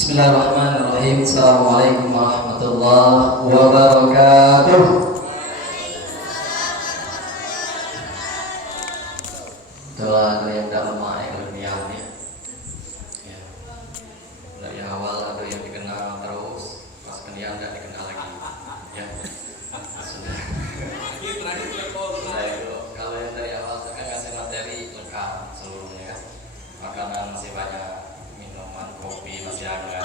Bismillahirrahmanirrahim. Assalamualaikum warahmatullahi wabarakatuh. Itulah yang dalam ilmiah ya. Dari awal ada yang dikenal terus, pas kemudian tidak dikenal lagi. Ya. Sudah. Kalau yang dari awal saya kan kasih materi lengkap seluruhnya ya. Makanan masih banyak, minuman, kopi masih ada.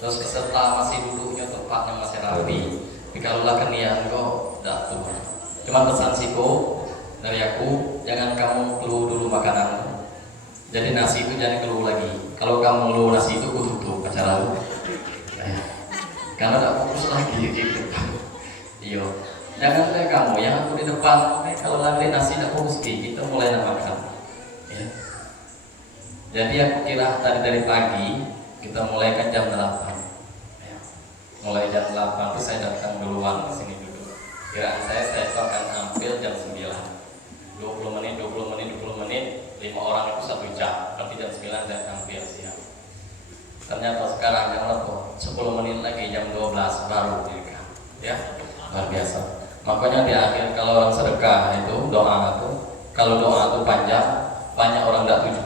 Terus peserta masih duduknya tempatnya masih rapi. Tapi kalau lah kenian kok datu. Cuma pesan siko dari aku, jangan kamu keluh dulu makanan. Jadi nasi itu jangan keluh lagi. Kalau kamu keluh nasi itu aku tutup acara lu. Karena tidak fokus lagi gitu. Iyo. Jangan kayak kamu yang aku di depan. Kalau lagi nasi tidak fokus kita mulai makan. Ya. Jadi aku kira tadi dari pagi kita mulai kan jam 8 ya. Mulai jam 8 itu saya datang duluan ke sini dulu. Kiraan saya akan hampir jam 9. 20 menit, 5 orang itu 1 jam. Berarti jam 9 saya hampir siap. Ternyata sekarang jam 10 menit lagi jam 12 baru direka. Ya, luar biasa. Makanya di akhir kalau orang sedekah itu doa itu, kalau doa itu panjang, banyak orang tidak tuju.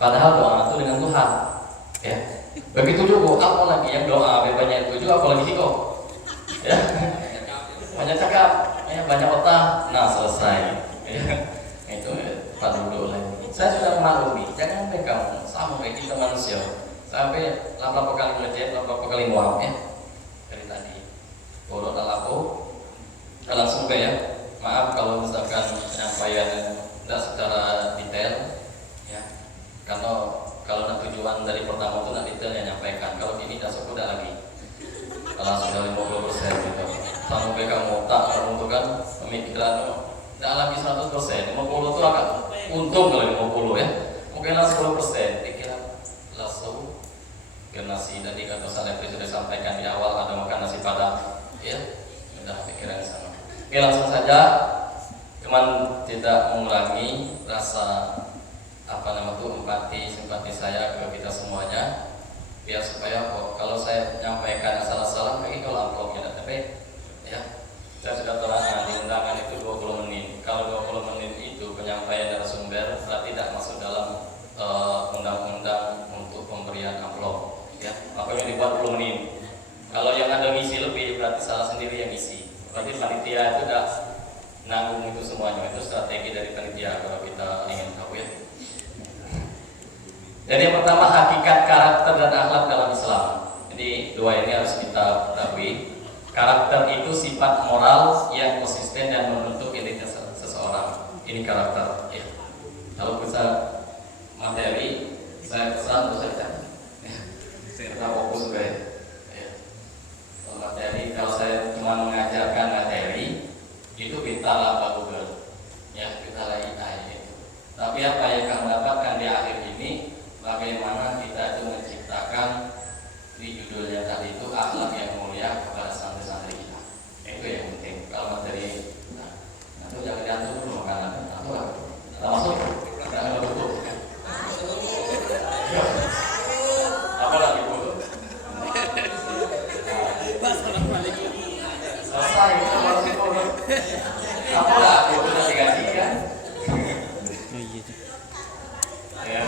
Padahal doa itu dengan Tuhan. Ya. Begitu juga apa lagi yang doa banyak tuju apalagi sih kok. Ya. Banyak cakap, ya, banyak otak, nah selesai. Ya. Itu Pak dulu lagi. Saya sudah memaklumi, jangan sampai kamu sama kayak kita manusia. Sampai 80 kali ngecek, 80 kali muam ya. Dari tadi. Kalau tak laku, langsung ya. Maaf kalau misalkan penyampaian tidak secara detail. Karena kalau tujuan dari pertama itu nak detailnya nyampaikan. Kalau ini dah sudah lagi. Kalau sudah 50% gitu. Sampai kamu tak menentukan pemikiran tidak lagi 100%. 50 itu akan untung kalau 50 ya. Mungkin lah 10%. Dikira langsung ke nasi tadi kata saya sudah sampaikan di awal ada makan nasi padang. Ya, sudah pikiran di sana. Oke langsung saja. Cuman tidak mengurangi rasa empati simpati saya ke kita semuanya biar supaya kalau saya menyampaikan salah-salah lagi kalau amplopnya tapi ya saya sudah terangkan di undangan itu 20 menit. Kalau 20 menit itu penyampaian narasumber berarti tidak masuk dalam undang-undang untuk pemberian amplop ya, makanya dibuat 20 menit. Kalau yang ada ngisi lebih berarti salah sendiri yang ngisi, berarti panitia itu sudah nanggung itu semuanya. Itu strategi dari panitia kalau kita ingin tahu ya. Jadi yang pertama hakikat karakter dan akhlak dalam Islam. Jadi dua ini harus kita ketahui. Karakter itu sifat moral yang konsisten dan membentuk identitas seseorang. Ini karakter. Ya. Kalau bisa materi, saya pesan untuk saja. Kita fokus ke. Ya. Kalau materi, kalau saya cuma mengajarkan materi, itu kita lah Google. Ya, kita lah AI. Tapi apa yang kamu dapatkan di akhir ini? Bagaimana kita itu menciptakan di judulnya tadi itu akhlak yang mulia kepada santri-santri kita. Itu yang penting. Kalau materi, itu jangan diatur dulu makanan. Atau masuk, jangan tutup. Apa lagi bu? Selesai. Apa lagi? Itu sudah digaji kan? Ya.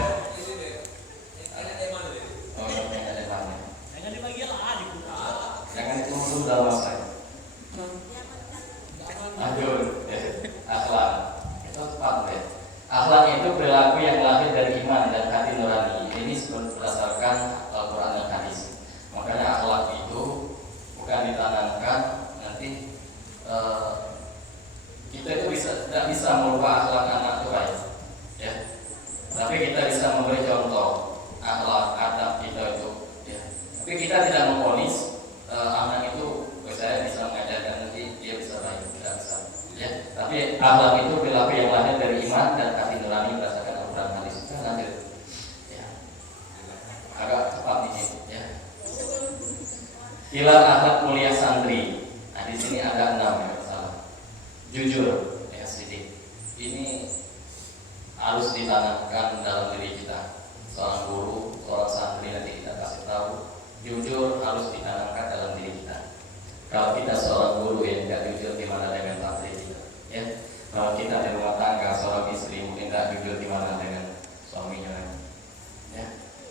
Jangan itu dalam saya. Aduh, akhlak itu tepat ya. Akhlak itu perilaku yang lahir dari iman dan hati nurani. Ini berdasarkan Al-Quran dan hadis. Makanya akhlak itu bukan ditanamkan nanti kita itu tidak bisa merubah akhlak anak itu baik, ya. Tapi kita bisa memberi contoh akhlak adab kita itu, ya. Tapi kita tidak memvonis anak itu saya bisa mengajarkan nanti dia bisa baik, tidak bisa, ya. Tapi akhlak itu perilaku yang lahir dari iman dan hati nurani berdasarkan Al-Quran hadis. Kita lanjut, ya. Agak cepat ini, ya. Pilar akhlak mulia santri. Nah di sini ada 6 ya salah. Jujur, ya sedikit. Ini harus ditanamkan dalam diri kita. Seorang guru, seorang santri nanti kita kasih tahu Jujur harus ditanamkan dalam diri kita. Kalau kita seorang guru yang tidak jujur, gimana dengan santri kita? Ya, kalau kita di rumah tangga seorang istri mungkin tidak jujur, gimana dengan suaminya? Ya,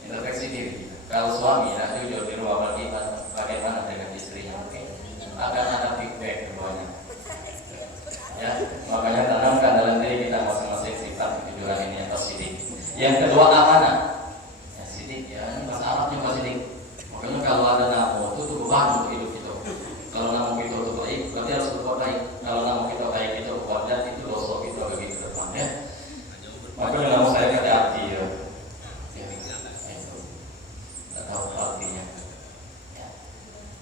introspeksi diri kita. Kalau suami tidak jujur di rumah kita, bagaimana dengan istrinya? Mungkin akan ada feedback keduanya. Ya, makanya tanamkan dalam diri kita masing-masing sifat kejujuran ini atau sidik. Yang kedua, amanah. Ya, sidik ya, ini bahasa Arabnya bahasa sidik. Makanya kalau ada namu itu beban untuk hidup itu. Kalau namu kita itu baik, berarti harus berbuat baik. Kalau namu kita baik itu wajar, itu dosa kita bagi ke depan ya. Makanya namu saya hati-hati ya. Ya, itu tidak tahu artinya. Ya.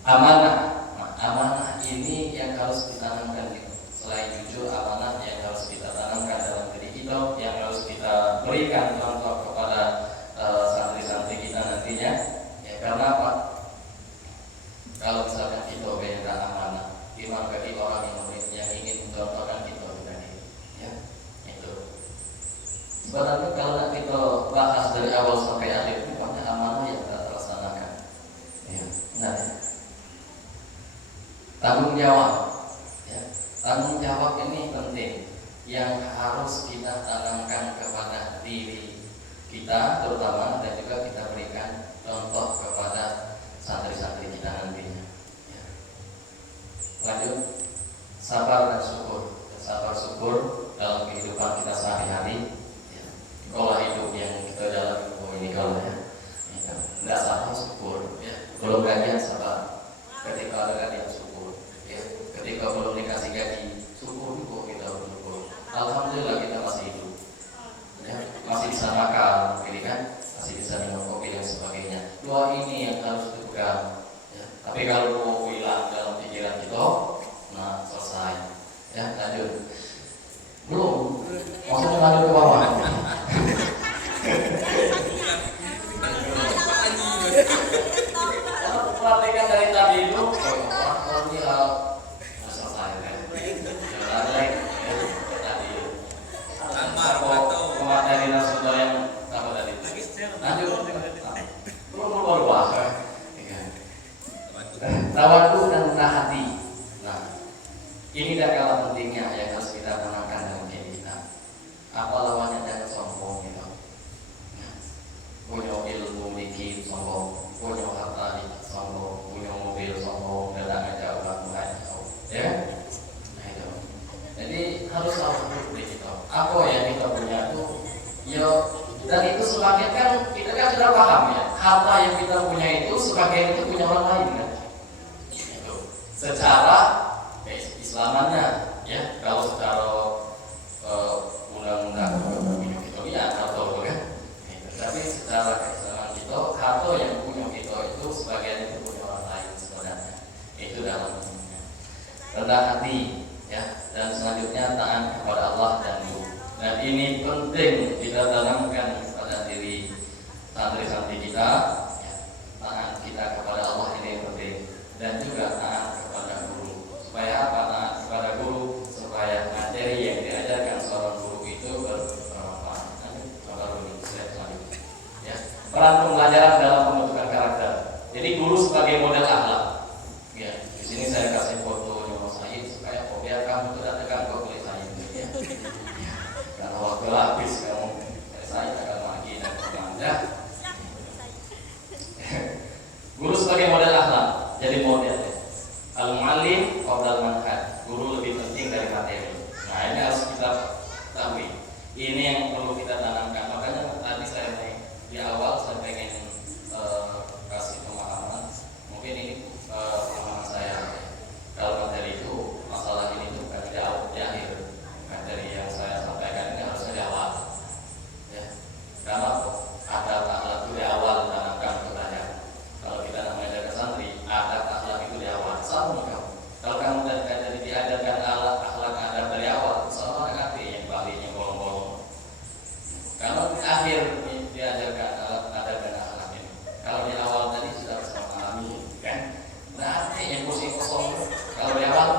Amanah, amanah ini yang harus ditanamkan gitu. Selain jujur, amanah yang harus kita tanamkan dalam diri kita, yang harus kita berikan contoh kepada santri-santri kita nantinya. Ya, karena apa? Kalau misalkan kita beda amanah, gimana bagi orang yang ingin mencontohkan kita tadi? Ya, itu. Sebenarnya kalau kita bahas dari awal sampai akhir itu banyak amanah yang tidak terlaksanakan. Ya, benar ya. Tanggung jawab. Tanggung jawab ini penting, yang harus kita tanamkan kepada diri kita terutama, dan juga kita berikan contoh kepada santri-santri kita nantinya. Ya. Lanjut, sabar dan syukur. Sabar syukur dalam kehidupan kita sehari-hari. Ya. Pola hidup yang kita jalani ini kalau ya, tidak sabar syukur. Ya. Belum gajian sabar, ketika ada gajian syukur. Ketika belum dikasih gaji, syukur juga kita bersyukur. Alhamdulillah kita masih hidup, ya, masih bisa makan, ini kan, masih bisa minum kopi dan sebagainya. Dua ini yang harus dipegang. Ya. Tapi kalau mau hilang dalam pikiran kita, nah selesai. Ya, lanjut. Belum, maksudnya lanjut ke bawah. Perhatikan dari tadi itu, materi nasional yang apa tadi? Lanjut, baru bahas. Tawadhu dan rendah hati. Nah, ini tidak kalah pentingnya yang harus kita tanamkan dalam diri kita. Apa lawannya jangan sombong gitu. Nah, punya ilmu dikit sombong, punya harta dikit sombong, punya mobil sombong, datang aja orang jauh, ya. Nah itu. Jadi harus tahu dulu kita. Apa yang kita punya itu, ya, dan itu sebagian kan kita kan sudah paham ya. Harta yang kita punya itu sebagian itu punya orang lain kan. Itu. Secara Islamannya, ya. Kalau secara undang-undang kita lihat atau kan. Tapi secara keislaman kita, harta yang punya kita itu sebagian itu punya orang lain sebenarnya. Itu dalam rendah hati. Ya, dan selanjutnya taat kepada Allah dan guru. Dan ini penting kita tanamkan pada diri santri-santri kita. Ya, taat kita kepada Allah ini penting, dan juga taat kepada guru. Supaya apa? Taat kepada guru supaya materi yang diajarkan seorang guru itu bermanfaat. Selanjutnya, ya, peran pembelajaran dalam pembentukan karakter. Jadi guru sebagai model akhlak. Ya, di sini saya kasih foto biar kamu tidak tegang kok oleh saya ya. Kalau waktu habis kamu saya akan lagi dan berbangga. Guru sebagai model akhlak, jadi model. Al-muallim qabla al-manhaj. Guru lebih penting dari materi. Nah, ini harus kita ketahui. Ini yang perlu kita tanamkan. Makanya tadi saya di awal saya pengen kasih pemahaman. Mungkin ini pemahaman saya. Kalau materi itu masalah ini tuh bukan di akhir. Materi yang saya sampaikan ini harusnya di awal. Ya. Karena ada akhlak itu di awal tanamkan kepada. Kalau kita namanya jaga santri, ada akhlak itu di awal. Sama kamu. Kalau kamu dari diajarkan akhlak adab dari awal, sama dengan yang balinya bolong-bolong. Kalau di akhir diajarkan adab dan akhlak ini. Kalau di awal tadi sudah bisa memahami, kan? Nanti yang pusing kosong. Kalau di awal,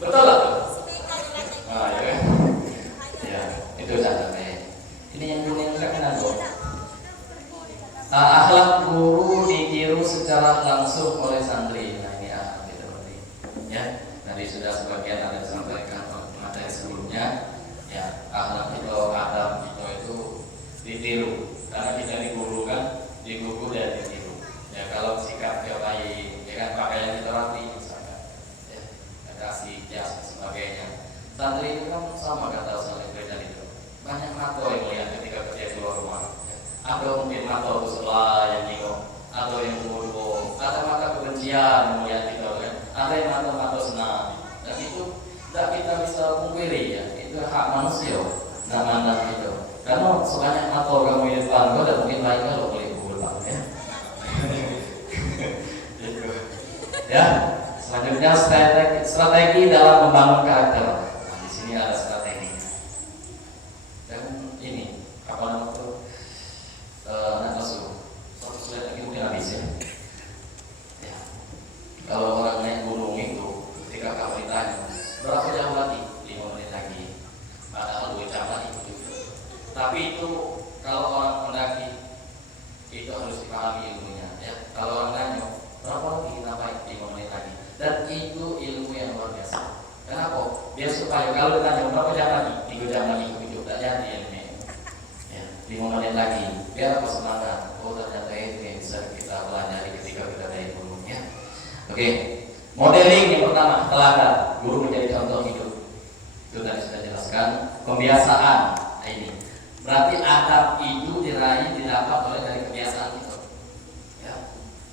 betul lah tuh. Nah, ya, ya, itu saja. Ini yang kuning terkenal tuh. Akhlak guru dikira ditiru secara langsung oleh santri. Nah ini gitu berarti. Ya, tadi sudah sebagian ada disampaikan materi sebelumnya. Ya, akhlak itu, adab itu ditiru. Karena kita diguru kan, digugu dan ditiru. Ya kalau sikap dia baik, ya kan pakaian kita rapi misalkan, ya kasih jas dan sebagainya. Santri itu kan sama kata Ustaz Ridwan itu. Banyak mato yang melihat ketika dia keluar rumah. Ya. Ada mungkin mato kusela yang nengok, atau yang buruk, ada mata kebencian yang melihat itu kan. Ada yang mato senang. Dan itu tidak kita bisa pungkiri ya. Itu hak manusia. Nah mana itu. Karena sebanyak mata kamu di depan kau, dan mungkin baik kalau boleh kubur ya. Gitu. Ya. Selanjutnya strategi dalam membangun karakter. Nah, di sini ada strategi. Dan ini apa namanya itu? Anak asuh. Satu slide lagi mungkin habis ya. Ya. Kalau orang naik gunung itu, ketika kamu ditanya berapa jam lagi? 5 menit lagi. Padahal 2 jam lagi. Tapi itu kalau orang mendaki itu harus dipahami ilmunya ya. Kalau orang nanya berapa lagi sampai 5 menit lagi, dan itu ilmu yang luar biasa. Kenapa? Biar supaya kalau ditanya berapa jam lagi, 3 jam lagi itu tak jadi ilmunya ya, 5 menit lagi biar aku semangat. Oh ternyata itu yang bisa kita pelajari ketika kita naik gunung ya. Oke, modeling yang pertama teladan, guru menjadi contoh hidup. Itu tadi sudah jelaskan. Kebiasaan ini berarti adab itu didapat oleh dari kebiasaan itu. Ya.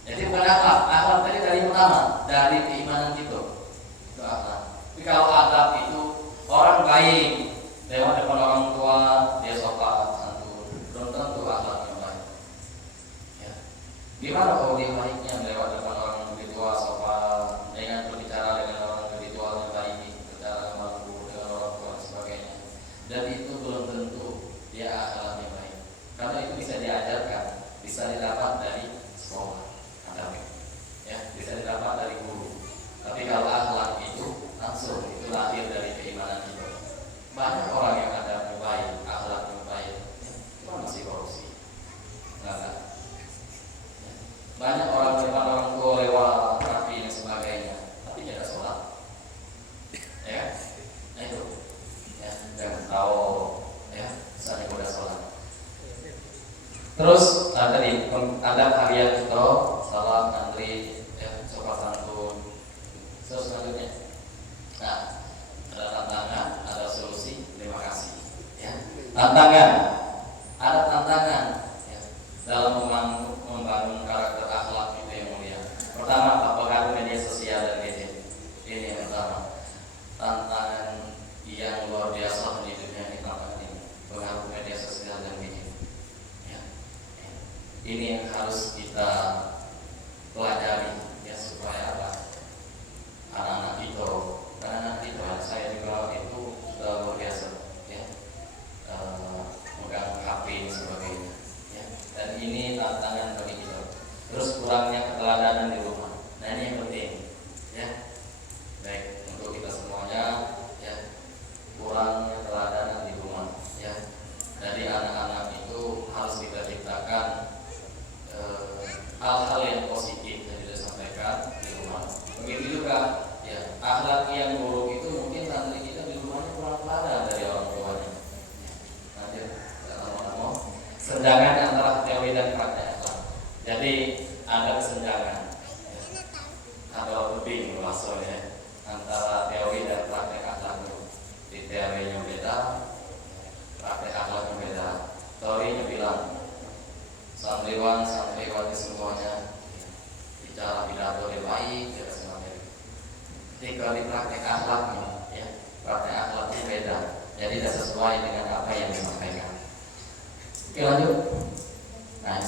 Jadi bukan akhlak tadi dari pertama dari keimanan itu akhlak. Tapi kalau adab itu orang baik lewat depan orang tua dia sopan santun, belum tentu akhlaknya baik. Ya. Gimana kalau dia baiknya lewat depan orang lebih tua sopan, dengan berbicara dengan orang lebih tua yang baik, berbicara mampu dengan orang tua dan sebagainya. Dan itu belum tentu dia akhlaknya baik, karena itu bisa diajarkan, bisa didapat dari sekolah adab, ya bisa didapat dari guru. Tapi kalau akhlak itu langsung itu lahir dari keimanan kita. Banyak orang yang adabnya baik, akhlaknya baik, cuma masih korupsi, enggak. Ya. Banyak orang depan orang tua lewat rapi dan sebagainya, tapi tidak sholat, ya, nah itu, ya jangan tahu. Misalnya udah sholat. Terus tadi ada harian kita salam antri ya, sopan santun. Terus selanjutnya, nah ada tantangan, ada solusi. Terima kasih. Ya. Tantangan, ada tantangan ya, dalam membangun karakter akhlak itu yang mulia. Pertama, pengaruh media sosial dan gadget. Ini yang pertama. Tantangan yang luar biasa di dunia ini, tantangan ini. Pengaruh media sosial dan gadget ya. Ini yang harus kita pelajari ya, supaya apa? Anak-anak itu saya juga itu sudah luar biasa ya, megang HP dan sebagainya ya. Dan ini tantangan bagi kita. Terus kurangnya keteladanan di rumah. Nah ini yang penting ya, baik untuk kita semuanya ya, kurangnya keteladanan di rumah ya. Jadi anak-anak itu harus kita ciptakan hal-hal yang positif yang sudah disampaikan di rumah. Begitu juga ya, akhlak yang buruk itu mungkin santri kita di rumahnya kurang teladan dari orang tuanya. Nanti lama-lama senjangan antara teori dan praktek akhlak. Jadi ada kesenjangan ya, ada lebih maksudnya antara teori dan praktek akhlak itu. Di teorinya beda, praktek akhlaknya beda. Teorinya bilang santriwati semuanya bicara pidato yang baik, tidak semuanya. Ketika di praktek akhlaknya, ya praktek akhlaknya beda, jadi tidak sesuai dengan apa yang disampaikan. Oke lanjut. Nah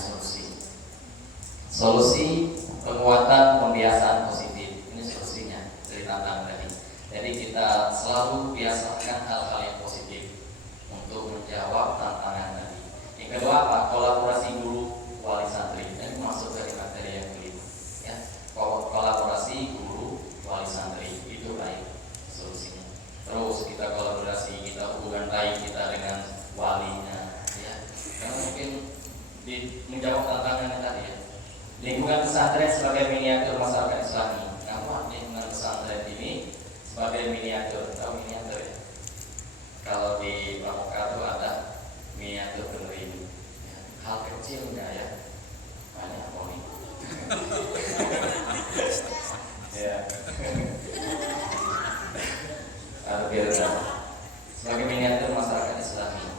solusi penguatan pembiasaan positif. Ini solusinya dari tantangan tadi. Jadi kita selalu biasakan hal-hal yang positif untuk menjawab tantangan tadi. Yang kedua apa? Kolaborasi guru wali santri. Ini masuk dari materi yang kelima. Ya, kolaborasi guru wali santri itu baik solusinya. Terus kita kolaborasi, kita hubungan baik kita dengan walinya. Ya, karena mungkin menjawab tantangan tadi ya. Lingkungan pesantren sebagai miniatur masyarakat Islami. Namun lingkungan pesantren ini sebagai miniatur, tahu miniatur ya? Kalau di Pramuka itu ada miniatur penerima. Hal kecilnya ya, banyak poni. Ya. Sebagai miniatur masyarakat Islami.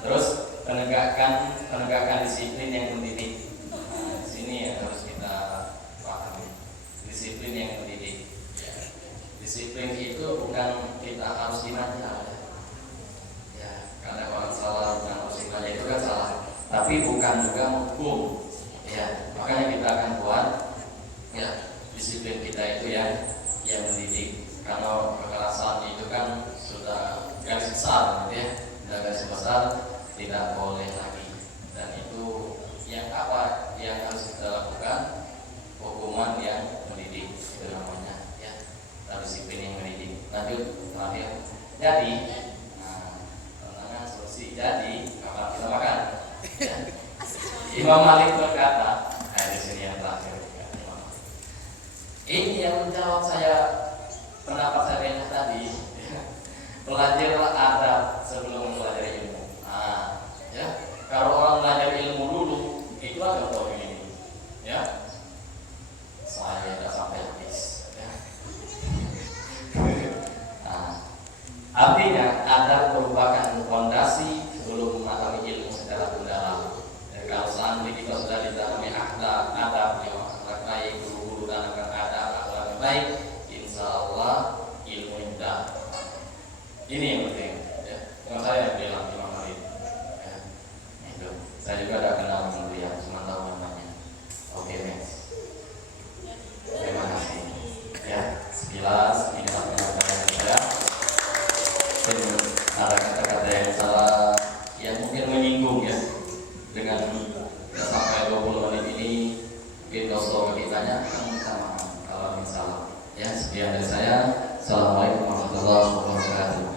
Terus penegakan disiplin yang mendidik. Nah, di sini yang harus kita pahami. Disiplin yang mendidik. Disiplin itu bukan kita harus dimanja. Ya, karena orang salah bukan harus dimanja itu kan salah. Tapi bukan juga menghukum. Ya, makanya kita akan buat ya disiplin kita itu yang mendidik. Kalau kekerasan itu kan sudah garis besar, gitu ya. Sudah garis besar tidak boleh lagi. Dan itu yang apa yang harus kita lakukan? Hukuman yang mendidik itu namanya, ya. Disiplin yang mendidik. Lanjut terakhir. Jadi, tantangan solusi. Jadi, kapan kita makan? Ya. Imam Malik berkata, di sini yang terakhir. Ini yang menjawab saya pendapat saya banyak tadi. Belajarlah adab sebelum mempelajari ilmu. Ya, kalau orang belajar ilmu dulu, itu ada poin ini. Ya, saya tidak sampai habis. Ya. Artinya adab merupakan fondasi sebelum memahami ilmu secara mendalam. Kalau seandainya kita sudah ditanami adab yang baik, guru-guru tanamkan adab yang baik, insya Allah ilmu indah. Ini yang penting. Ya. Yang saya bilang Imam Malik. Ya. Itu. Saya juga ada kenal dengan beliau, cuma tahu namanya. Oke, next. Terima kasih. Ya, sekilas ini penyampaian saya. Ada kata-kata yang salah, yang mungkin menyinggung ya. Dengan sampai 20 menit ini kita selalu ditanya minta maaf kalau misalnya. Ya, sekian dari saya. Assalamualaikum warahmatullahi wabarakatuh.